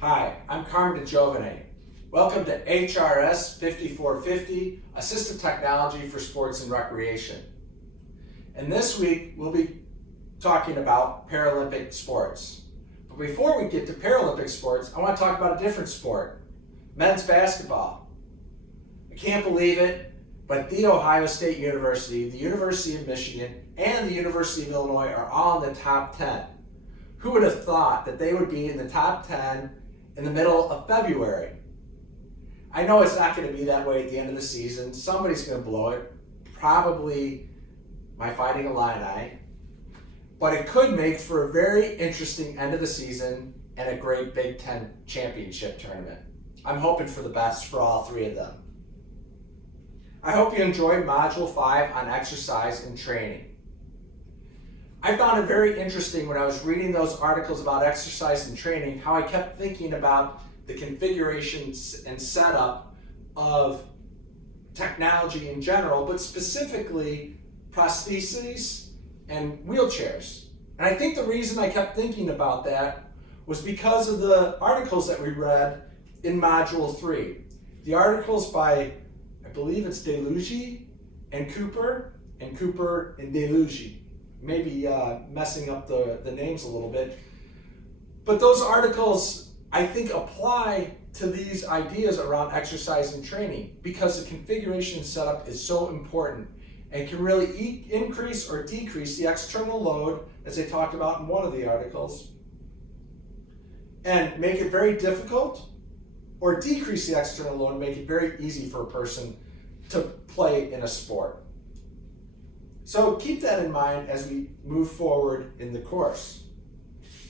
Hi, I'm Carmen DeGiovane. Welcome to HRS 5450, Assistive Technology for Sports and Recreation. And this week, we'll be talking about Paralympic sports. But before we get to Paralympic sports, I want to talk about a different sport, men's basketball. I can't believe it, but The Ohio State University, the University of Michigan, and the University of Illinois are all in the top 10. Who would have thought that they would be in the top 10 in the middle of February? I know it's not going to be that way at the end of the season. Somebody's going to blow it, probably my Fighting Illini, but it could make for a very interesting end of the season and a great Big Ten championship tournament. I'm hoping for the best for all three of them. I hope you enjoyed Module 5 on exercise and training. I found it very interesting when I was reading those articles about exercise and training, how I kept thinking about the configurations and setup of technology in general, but specifically prostheses and wheelchairs. And I think the reason I kept thinking about that was because of the articles that we read in Module 3. The articles by, I believe it's Delugi and Cooper and Delugi. Maybe messing up the names a little bit. But those articles, I think, apply to these ideas around exercise and training because the configuration setup is so important and can really increase or decrease the external load, as they talked about in one of the articles, and make it very difficult, or decrease the external load and make it very easy for a person to play in a sport. So keep that in mind as we move forward in the course.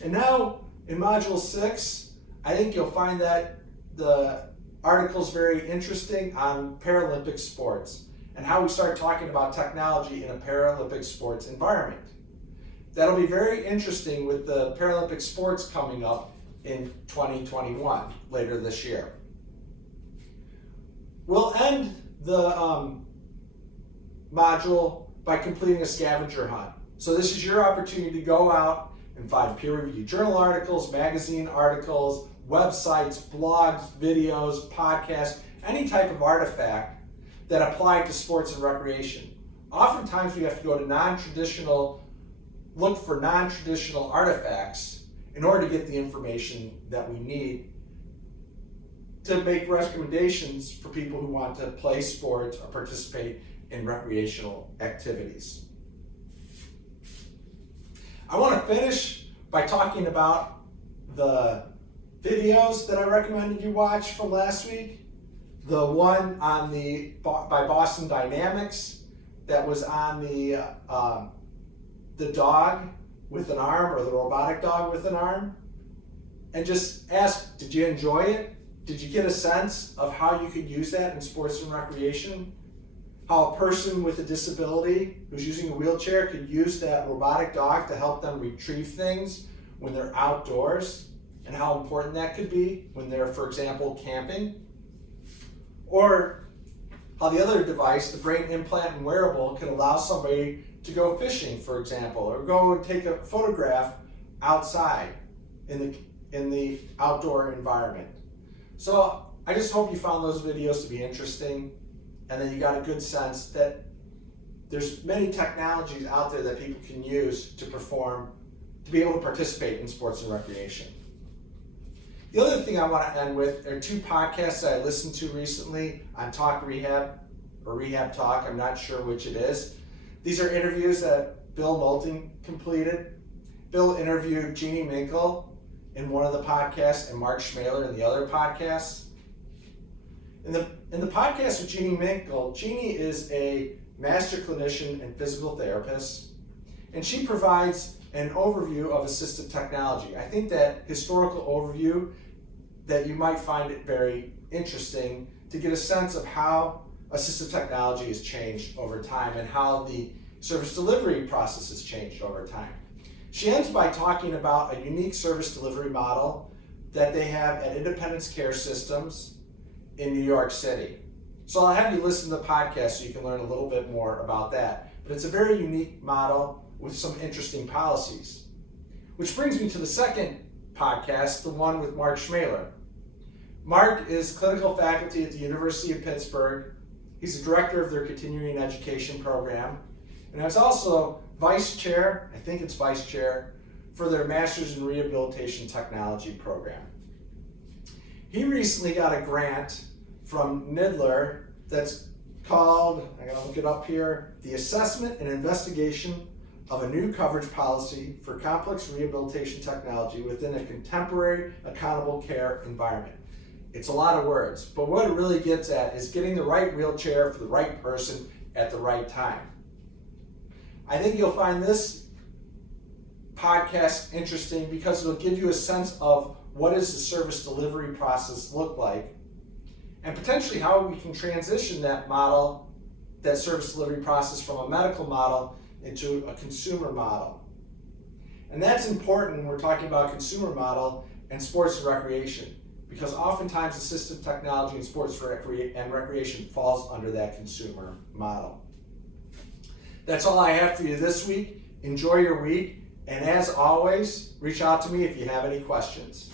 And now in Module 6, I think you'll find that the article's very interesting on Paralympic sports and how we start talking about technology in a Paralympic sports environment. That'll be very interesting with the Paralympic sports coming up in 2021, later this year. We'll end the module by completing a scavenger hunt. So this is your opportunity to go out and find peer-reviewed journal articles, magazine articles, websites, blogs, videos, podcasts, any type of artifact that apply to sports and recreation. Oftentimes we have to go to look for non-traditional artifacts in order to get the information that we need to make recommendations for people who want to play sports or participate in recreational activities. I want to finish by talking about the videos that I recommended you watch from last week. The one on by Boston Dynamics that was on the dog with an arm, or the robotic dog with an arm, and just ask, did you enjoy it? Did you get a sense of how you could use that in sports and recreation? How a person with a disability who's using a wheelchair could use that robotic dog to help them retrieve things when they're outdoors, and how important that could be when they're, for example, camping. Or how the other device, the brain implant and wearable, can allow somebody to go fishing, for example, or go and take a photograph outside in the outdoor environment. So I just hope you found those videos to be interesting, and then you got a good sense that there's many technologies out there that people can use to be able to participate in sports and recreation. The other thing I want to end with are two podcasts that I listened to recently on Talk Rehab, or Rehab Talk, I'm not sure which it is. These are interviews that Bill Moulton completed. Bill interviewed Jeannie Minkle in one of the podcasts and Mark Schmaler in the other podcasts. In the podcast with Jeannie Minkle, Jeannie is a master clinician and physical therapist, and she provides an overview of assistive technology. I think that historical overview that you might find it very interesting to get a sense of how assistive technology has changed over time and how the service delivery process has changed over time. She ends by talking about a unique service delivery model that they have at Independence Care Systems in New York City. So I'll have you listen to the podcast so you can learn a little bit more about that. But it's a very unique model with some interesting policies. Which brings me to the second podcast, the one with Mark Schmaler. Mark is clinical faculty at the University of Pittsburgh. He's the director of their continuing education program, and is also vice chair, I think it's vice chair, for their Master's in Rehabilitation Technology program. He recently got a grant from NIDLR that's called, I gotta look it up here, the Assessment and Investigation of a New Coverage Policy for Complex Rehabilitation Technology within a Contemporary Accountable Care Environment. It's a lot of words, but what it really gets at is getting the right wheelchair for the right person at the right time. I think you'll find this podcast interesting because it'll give you a sense of what does the service delivery process look like, and potentially how we can transition that model, that service delivery process, from a medical model into a consumer model. And that's important when we're talking about consumer model and sports and recreation, because oftentimes assistive technology in sports and recreation falls under that consumer model. That's all I have for you this week. Enjoy your week, and as always, reach out to me if you have any questions.